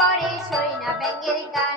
করে সই না ব্যাঙের গান।